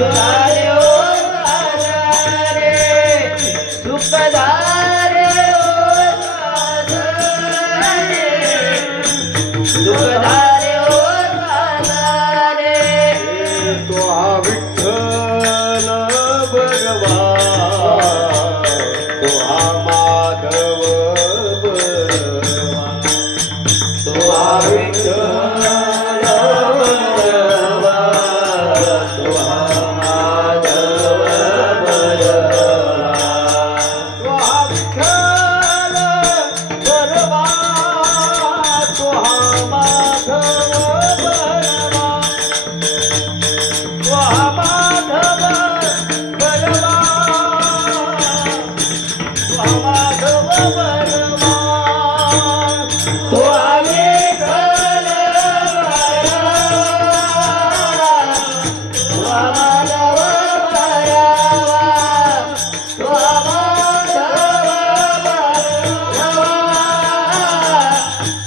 सुखदारे ओ साधारे सुखदारे ओ साधारे सुखदारे ओ साधारे तो हा विठ्ठल भगवान तो हा माधव भगवान तो हा विठ्ठल भगवान तो हा माधव भगवान तो हा विठ्ठल भगवान तो हा माधव भगवान तो हा माधव भगवान तो हा माधव भगवान तो हा विठ्ठल भगवान तो हा माधव भगवान तो हा माधव भगवान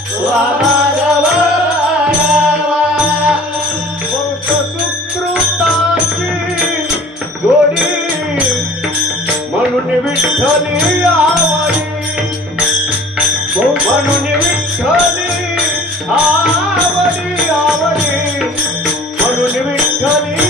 तो हा माधव भगवान बोलत सुकृताची जोडी म्हणून विठ्ठली आवडी म्हणून विठ्ठली आवडी आवडी म्हणून विठ्ठली